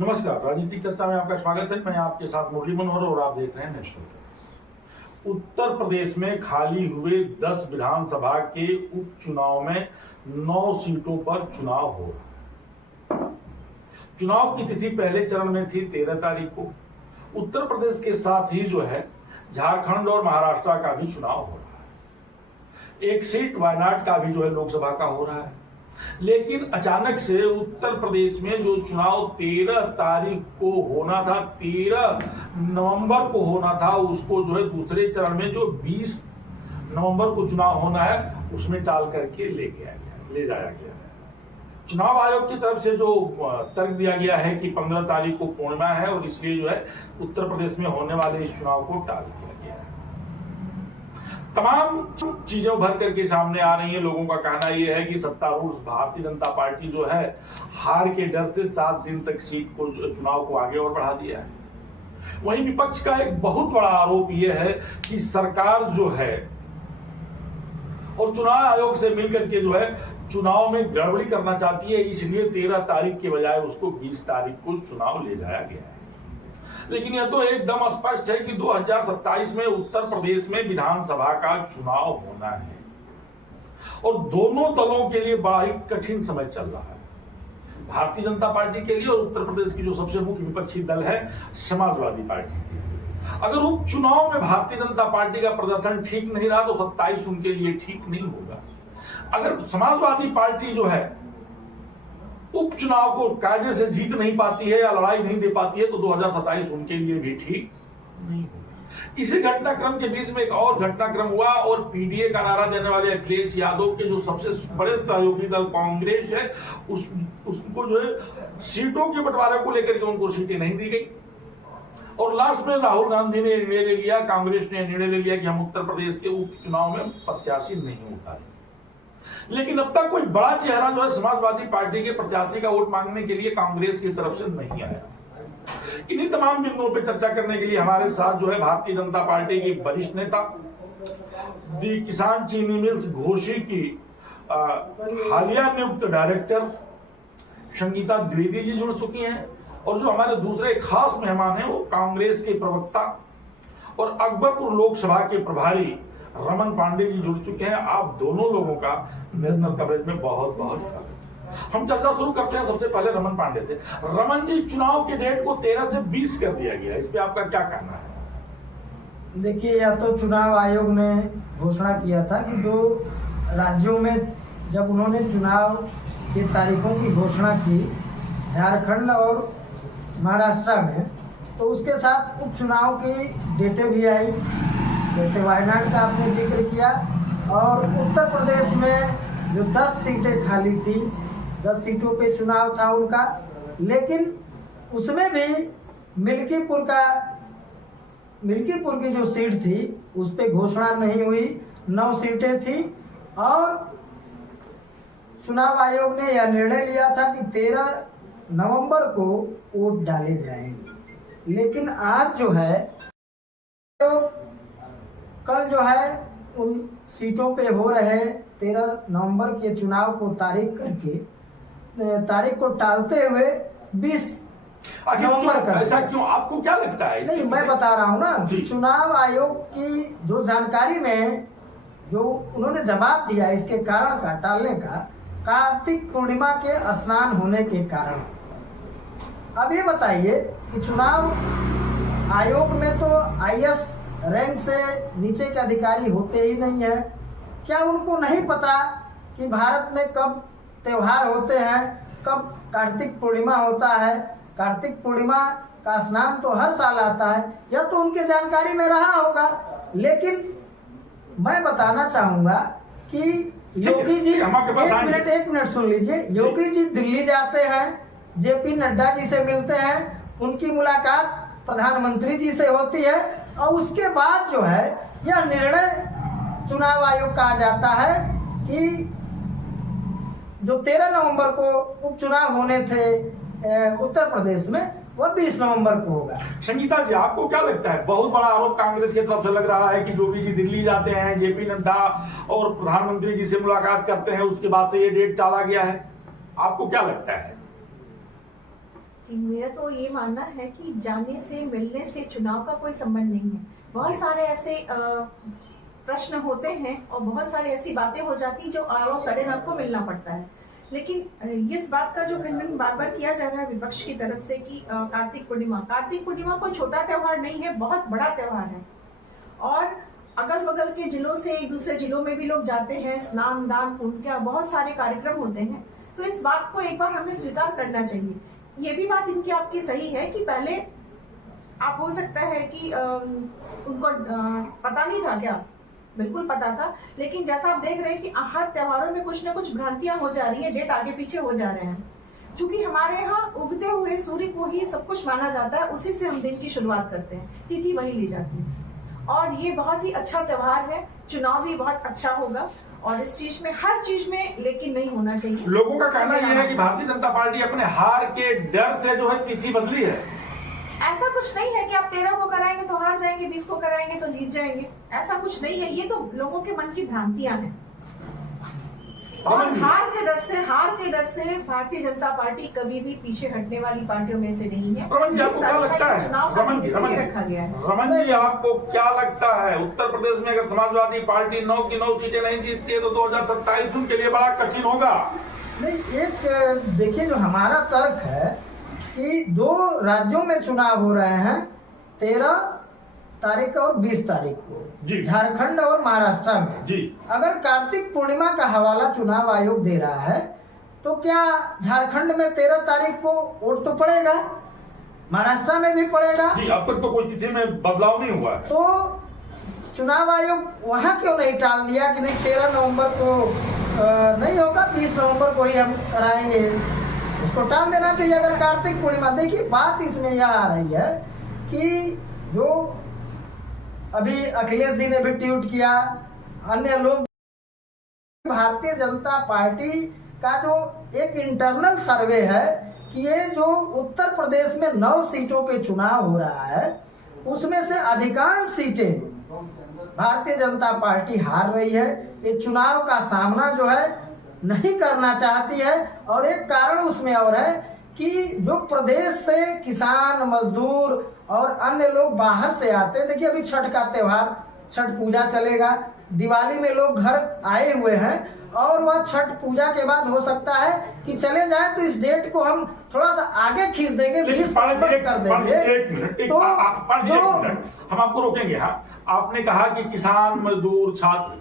नमस्कार, राजनीतिक चर्चा में आपका स्वागत है। मैं आपके साथ मुरली मनोहर और आप देख रहे हैं नेशनल टाइम्स। उत्तर प्रदेश में खाली हुए 10 विधानसभा के उपचुनाव में 9 सीटों पर चुनाव हो रहा है। चुनाव की तिथि पहले चरण में थी 13 तारीख को। उत्तर प्रदेश के साथ ही जो है झारखंड और महाराष्ट्र का भी चुनाव हो रहा है। एक सीट वायनाड का भी जो है लोकसभा का हो रहा है। लेकिन अचानक से उत्तर प्रदेश में जो चुनाव 13 तारीख को होना था, 13 नवंबर को होना था, उसको जो है दूसरे चरण में जो 20 नवंबर को चुनाव होना है उसमें टाल करके ले जाया गया है। चुनाव आयोग की तरफ से जो तर्क दिया गया है कि 15 तारीख को पूर्णिमा है और इसलिए जो है उत्तर प्रदेश में होने वाले इस चुनाव को टाल दिया गया है। तमाम चीजें उभर करके सामने आ रही हैं। लोगों का कहना यह है कि सत्तारूढ़ भारतीय जनता पार्टी जो है हार के डर से 7 दिन तक चुनाव को आगे और बढ़ा दिया है। वहीं विपक्ष का एक बहुत बड़ा आरोप यह है कि सरकार जो है और चुनाव आयोग से मिलकर के जो है चुनाव में गड़बड़ी करना चाहती है, इसलिए 13 तारीख के बजाय उसको 20 तारीख को चुनाव ले जाया गया है। लेकिन यह तो एकदम स्पष्ट है कि 2027 में उत्तर प्रदेश में विधानसभा का चुनाव होना है और दोनों दलों के लिए बड़ा ही कठिन समय चल रहा है। भारतीय जनता पार्टी के लिए और उत्तर प्रदेश की जो सबसे मुख्य विपक्षी दल है समाजवादी पार्टी के लिए। अगर उपचुनाव में भारतीय जनता पार्टी का प्रदर्शन ठीक नहीं रहा तो 27 उनके लिए ठीक नहीं होगा। अगर समाजवादी पार्टी जो है उपचुनाव को कायदे से जीत नहीं पाती है या लड़ाई नहीं दे पाती है तो 2027 उनके लिए भी ठीक नहीं होगा। इसी घटनाक्रम के बीच में एक और घटनाक्रम हुआ और पीडीए का नारा देने वाले अखिलेश यादव के जो सबसे बड़े सहयोगी दल कांग्रेस है उसको जो है सीटों के बंटवारे को लेकर के उनको सीटें नहीं दी गई और लास्ट में राहुल गांधी ने निर्णय ले लिया, कांग्रेस ने निर्णय ले लिया कि हम उत्तर प्रदेश के उपचुनाव में प्रत्याशी नहीं उतारेंगे। लेकिन अब तक कोई बड़ा चेहरा जो है समाजवादी पार्टी के प्रत्याशी का वोट मांगने के लिए कांग्रेस की तरफ से नहीं आया। इन्हीं तमाम बिंदुओं पर चर्चा करने के लिए हमारे साथ जो है भारतीय जनता पार्टी की वरिष्ठ नेता दी किसान चीनी मिल्स घोषी की हालिया नियुक्त डायरेक्टर संगीता द्विवेदी जी जुड़ चुकी हैं और जो हमारे दूसरे खास मेहमान हैं वो कांग्रेस के प्रवक्ता और अकबरपुर लोकसभा के प्रभारी रमन पांडे जी जुड़ चुके हैं। आप दोनों लोगों का नेशनल कवरेज में बहुत बहुत स्वागत। हम चर्चा शुरू करते हैं सबसे पहले रमन पांडे से। रमन जी, चुनाव के डेट को 13 से 20 कर दिया गया, इस पे आपका क्या कहना है? देखिए, या तो चुनाव आयोग ने घोषणा किया था कि 2 राज्यों में जब उन्होंने चुनाव की तारीखों की घोषणा की, झारखंड और महाराष्ट्र में, तो उसके साथ उपचुनाव की डेटें भी आई, जैसे वायनाड का आपने जिक्र किया। और उत्तर प्रदेश में जो 10 सीटें खाली थी, 10 सीटों पे चुनाव था उनका, लेकिन उसमें भी मिल्कीपुर की जो सीट थी उस पे घोषणा नहीं हुई, 9 सीटें थी और चुनाव आयोग ने यह निर्णय लिया था कि 13 नवंबर को वोट डाले जाएंगे। लेकिन आज जो है तो कल जो है उन सीटों पे हो रहे 13 नवंबर के चुनाव को तारीख को टालते हुए 20 नवंबर का। ऐसा क्यों? आपको क्या लगता है? नहीं, मैं बता रहा हूँ ना कि चुनाव आयोग की जो जानकारी में जो उन्होंने जवाब दिया इसके कारण का टालने का, कार्तिक पूर्णिमा के स्नान होने के कारण। अब ये बताइए कि चुनाव आयोग में तो IAS रैंक से नीचे के अधिकारी होते ही नहीं है। क्या उनको नहीं पता कि भारत में कब त्योहार होते हैं, कब कार्तिक पूर्णिमा होता है? कार्तिक पूर्णिमा का स्नान तो हर साल आता है, यह तो उनके जानकारी में रहा होगा। लेकिन मैं बताना चाहूंगा कि योगी जी, एक मिनट सुन लीजिए। योगी जी दिल्ली जाते हैं, JP नड्डा जी से मिलते हैं, उनकी मुलाकात प्रधानमंत्री जी से होती है और उसके बाद जो है यह निर्णय चुनाव आयोग का आ जाता है कि जो 13 नवंबर को उपचुनाव होने थे उत्तर प्रदेश में, वह 20 नवंबर को होगा। संगीता जी, आपको क्या लगता है? बहुत बड़ा आरोप कांग्रेस की तरफ से लग रहा है कि योगी जी दिल्ली जाते हैं, JP नड्डा और प्रधानमंत्री जी से मुलाकात करते हैं, उसके बाद से ये डेट टाला गया है। आपको क्या लगता है? जी, मेरा तो ये मानना है कि जाने से मिलने से चुनाव का कोई संबंध नहीं है। बहुत सारे ऐसे प्रश्न होते हैं और बहुत सारी ऐसी बातें हो जाती जो ऑल ऑफ सडन आपको मिलना पड़ता है। लेकिन इस बात का जो खंडन बार बार किया जा रहा है विपक्ष की तरफ से कि कार्तिक पूर्णिमा कोई छोटा त्योहार नहीं है, बहुत बड़ा त्योहार है। और अगल बगल के जिलों से एक दूसरे जिलों में भी लोग जाते हैं, स्नान दान पुण्य का बहुत सारे कार्यक्रम होते हैं। तो इस बात को एक बार हमें स्वीकार करना चाहिए। ये भी बात इनकी आपकी सही है कि पहले आप हो सकता है कि उनको पता नहीं था क्या, बिल्कुल पता था, लेकिन जैसा आप देख रहे हैं कि हर त्योहारों में कुछ ना कुछ भ्रांतियां हो जा रही है, डेट आगे पीछे हो जा रहे हैं। क्योंकि हमारे यहाँ उगते हुए सूर्य को ही सब कुछ माना जाता है, उसी से हम दिन की शुरुआत करते हैं, तिथि वही ली जाती है। और ये बहुत ही अच्छा त्योहार है, चुनाव भी बहुत अच्छा होगा और इस चीज में हर चीज में लेकिन नहीं होना चाहिए। लोगों का कहना यह है कि भारतीय जनता पार्टी अपने हार के डर से जो है तिथि बदली है। ऐसा कुछ नहीं है कि आप 13 को कराएंगे तो हार जाएंगे, 20 को कराएंगे तो जीत जाएंगे, ऐसा कुछ नहीं है। ये तो लोगों के मन की भ्रांतियां हैं। और हार के डर से भारतीय जनता पार्टी कभी भी पीछे हटने वाली पार्टियों में से नहीं है। रमन जी, आपको क्या लगता है? रखा गया है। रमन जी, आपको क्या लगता है उत्तर प्रदेश में अगर समाजवादी पार्टी 9 की 9 सीटें नहीं जीतती है तो 2027 उनके लिए बड़ा कठिन होगा? नहीं, एक देखिए, जो हमारा तर्क है कि 2 राज्यों में चुनाव हो रहे हैं, 13 तारीख और 20 तारीख को, झारखंड और महाराष्ट्र में जी। अगर कार्तिक पूर्णिमा का हवाला चुनाव आयोग दे रहा है तो क्या झारखंड में 13 तारीख को वोट तो पड़ेगा, महाराष्ट्र में भी पड़ेगा जी। अब तक तो कोई तिथि में बदलाव नहीं हुआ है, तो चुनाव आयोग वहां क्यों नहीं टाल दिया कि नहीं 13 नवंबर को नहीं होगा, 20 नवंबर को ही हम कराएंगे, उसको टाल देना चाहिए। अगर कार्तिक पूर्णिमा, देखिए बात इसमें यह आ रही है कि जो अभी अखिलेश जी ने भी ट्वीट किया, अन्य लोग, भारतीय जनता पार्टी का जो एक इंटरनल सर्वे है कि ये जो उत्तर प्रदेश में 9 सीटों पे चुनाव हो रहा है उसमें से अधिकांश सीटें भारतीय जनता पार्टी हार रही है। ये चुनाव का सामना जो है नहीं करना चाहती है। और एक कारण उसमें और है कि जो प्रदेश से किसान, मजदूर और अन्य लोग बाहर से आते हैं, देखिए अभी छठ का त्योहार, छठ पूजा चलेगा, दिवाली में लोग घर आए हुए हैं और वह छठ पूजा के बाद हो सकता है कि चले जाए, तो इस डेट को हम थोड़ा सा आगे खींच देंगे, 20 नवंबर कर देंगे। तो हम आपको रोकेंगे। हाँ, आपने कहा कि किसान, मजदूर, छात्र,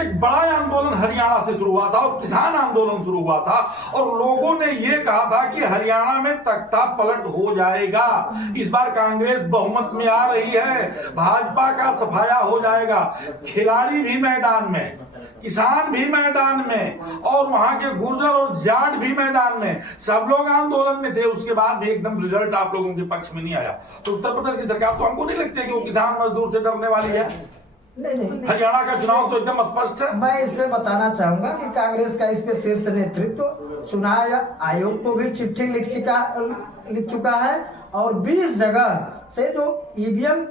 एक बड़ा आंदोलन हरियाणा से शुरू हुआ था और किसान आंदोलन शुरू हुआ था और लोगों ने ये कहा था कि हरियाणा में तख्ता पलट हो जाएगा, इस बार कांग्रेस बहुमत में आ रही है, भाजपा का सफाया हो जाएगा। खिलाड़ी भी मैदान में, किसान भी मैदान में और वहां के गुर्जर और जाट भी मैदान में, सब लोग आंदोलन में थे। उसके बाद भी एकदम रिजल्ट आप लोगों के पक्ष में नहीं आया। तो उत्तर प्रदेश की सरकार तो हमको नहीं लगती है कि वो किसान मजदूर से डरने वाली है। नहीं, हरियाणा का चुनाव तो एकदम स्पष्ट है। मैं इसमें बताना चाहूंगा कि कांग्रेस का इस पे शीर्ष नेतृत्व चुनाव आयोग को भी चिट्ठी लिख चुका है और 20 जगह से जो ईवीएम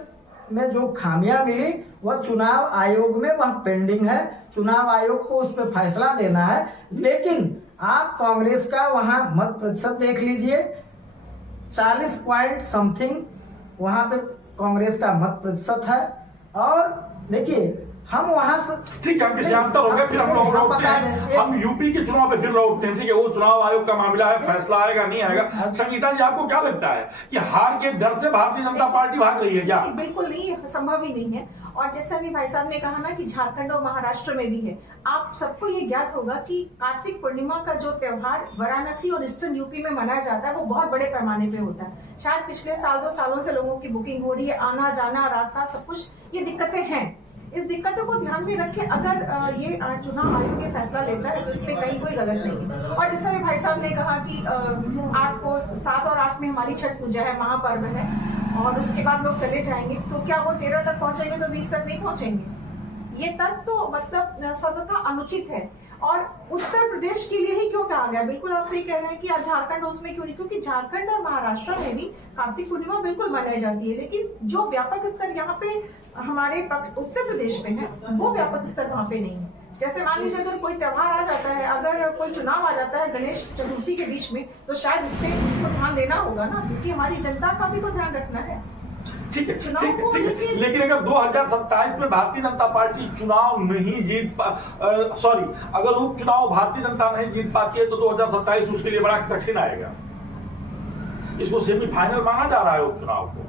में जो खामियां मिली वह चुनाव आयोग में वह पेंडिंग है। चुनाव आयोग को उस पर फैसला देना है। लेकिन आप कांग्रेस का वहां मत प्रतिशत देख लीजिए, 40 पॉइंट समथिंग वहां पे कांग्रेस का मत प्रतिशत है। और देखिए हम वहां से, ठीक है, हम किसी अंतर हो गए, फिर हम लोग लौटते हैं, हम यूपी के चुनाव पे फिर लौटते हैं। ठीक है, वो चुनाव आयोग का मामला है, फैसला आएगा नहीं आएगा। संगीता जी, आपको क्या लगता है कि हार के डर से भारतीय जनता पार्टी भाग रही है क्या? बिल्कुल नहीं, संभव ही नहीं है। और जैसा अभी भाई साहब ने कहा ना कि झारखंड और महाराष्ट्र में भी है, आप सबको ये ज्ञात होगा कि कार्तिक पूर्णिमा का जो त्योहार वाराणसी और ईस्टर्न यूपी में मनाया जाता है वो बहुत बड़े पैमाने पे होता है। शायद पिछले साल 2 सालों से लोगों की बुकिंग हो रही है, आना जाना, रास्ता, सब कुछ ये दिक्कतें हैं। इस दिक्कतों को ध्यान में रख के अगर ये चुनाव आयोग ये फैसला लेता है तो इसमें कहीं कोई गलत नहीं है। और जैसा भी भाई साहब ने कहा कि 7 और 8 में हमारी छठ पूजा है, महापर्व है, और उसके बाद लोग चले जाएंगे, तो क्या वो 13 तक पहुंचेंगे तो 20 तक नहीं पहुंचेंगे? ये तब तो मतलब सर्वथा अनुचित है। और उत्तर प्रदेश के लिए ही क्यों कहा गया? बिल्कुल आप सही कह रहे हैं कि आज झारखंड उसमें क्यों नहीं, क्योंकि झारखंड और महाराष्ट्र में भी कार्तिक पूर्णिमा बिल्कुल मनाई जाती है, लेकिन जो व्यापक स्तर यहाँ पे हमारे उत्तर प्रदेश में है वो व्यापक स्तर वहाँ पे नहीं है। जैसे मान लीजिए अगर कोई त्योहार आ जाता है, अगर कोई चुनाव आ जाता है गणेश चतुर्थी के बीच में, तो शायद इस पे को ध्यान देना होगा ना, क्योंकि हमारी जनता का भी तो ध्यान रखना है। ठीक है, चुनाव ठीक है, को ठीक है। लेके- लेकिन अगर 2027 में भारतीय जनता पार्टी चुनाव नहीं सॉरी, अगर उपचुनाव भारतीय जनता नहीं जीत पाती है तो 2027 उसके लिए बड़ा कठिन आएगा। इसको सेमीफाइनल माना जा रहा है उपचुनाव को।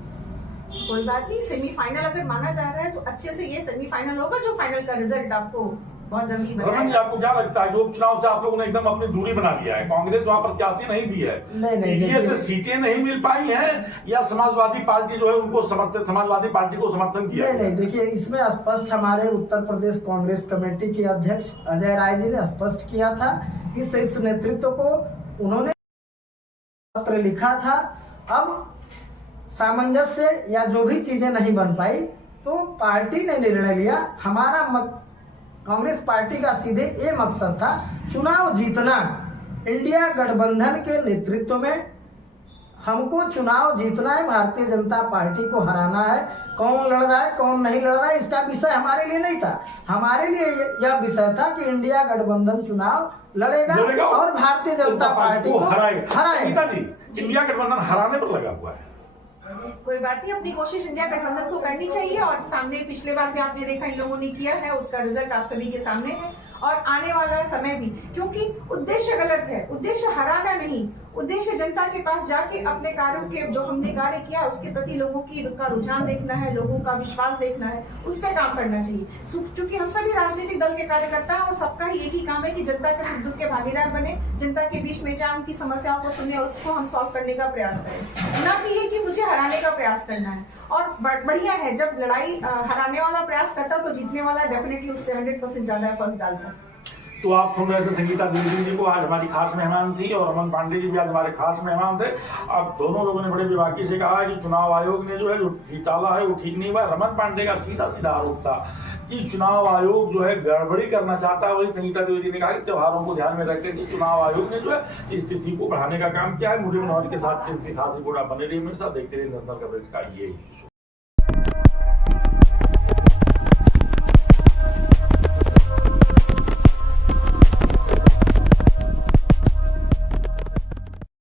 कोई बात नहीं, सेमीफाइनल अगर माना जा रहा है तो अच्छे से ये सेमीफाइनल होगा जो फाइनल का रिजल्ट आपको बहुत जल्दी रमन जी, बताएगा। आपको क्या लगता है जो उपचुनाव से आप लोगों ने एकदम अपनी दूरी बना लिया है, कांग्रेस वहां प्रत्याशी नहीं दी है, नहीं, एनडीए से देखिए- सीटें नहीं मिल पाई हैं, या समाजवादी पार्टी जो है उनको समाजवादी पार्टी को समर्थन किया नहीं गया? नहीं, देखिए इसमें स्पष्ट हमारे उत्तर प्रदेश कांग्रेस कमेटी के अध्यक्ष अजय राय जी ने स्पष्ट किया था कि इस नेतृत्व को उन्होंने पत्र लिखा था। अब सामंजस्य या जो भी चीजें नहीं बन पाई तो पार्टी ने निर्णय लिया। हमारा कांग्रेस पार्टी का सीधे ये मकसद था चुनाव जीतना। इंडिया गठबंधन के नेतृत्व में हमको चुनाव जीतना है, भारतीय जनता पार्टी को हराना है। कौन लड़ रहा है कौन नहीं लड़ रहा है इसका विषय हमारे लिए नहीं था। हमारे लिए यह विषय था कि इंडिया गठबंधन चुनाव लड़ेगा और भारतीय जनता पार्टी को हराएगा। पिताजी, इंडिया गठबंधन हराने पर लगा हुआ है। कोई बात नहीं, अपनी कोशिश इंडिया गठबंधन को करनी चाहिए, और सामने पिछले बार भी आपने देखा इन लोगों ने किया है, उसका रिजल्ट आप सभी के सामने है। और आने वाला समय भी, क्योंकि उद्देश्य गलत है, उद्देश्य हराना नहीं, उद्देश्य जनता के पास जाके अपने कार्यों के जो हमने कार्य किया उसके प्रति लोगों की का रुझान देखना है, लोगों का विश्वास देखना है, उस पर काम करना चाहिए। क्योंकि हम सभी राजनीतिक दल के कार्यकर्ता हैं और सबका ही एक ही काम है कि जनता के सुख दुख के भागीदार बने, जनता के बीच में जाए, उनकी समस्याओं को सुने और उसको हम सॉल्व करने का प्रयास करें, ना कि ये कि मुझे हराने का प्रयास करना है। और बढ़िया है जब लड़ाई हराने वाला प्रयास करता तो जीतने वाला डेफिनेटली उससे 100% ज्यादा एफर्ट्स डालता। तो आप सुन रहे थे संगीता द्विवेदी जी को, आज हमारी खास मेहमान थी, और रमन पांडे जी भी आज हमारे खास मेहमान थे। अब दोनों लोगों ने बड़े बेबाकी से कहा कि चुनाव आयोग ने जो है जो टाला है वो ठीक नहीं हुआ। रमन पांडे का सीधा सीधा आरोप था कि चुनाव आयोग जो है गड़बड़ी करना चाहता है। वही संगीता द्विवेदी ने कहा कि त्योहारों को ध्यान में रखते कि चुनाव आयोग ने जो है स्थिति को बढ़ाने का काम किया है। मुरली मनोहर के साथ खास रिपोर्ट आप बने रहिए मेरे साथ, देखते रहिए नेशनल कवरेज का ये।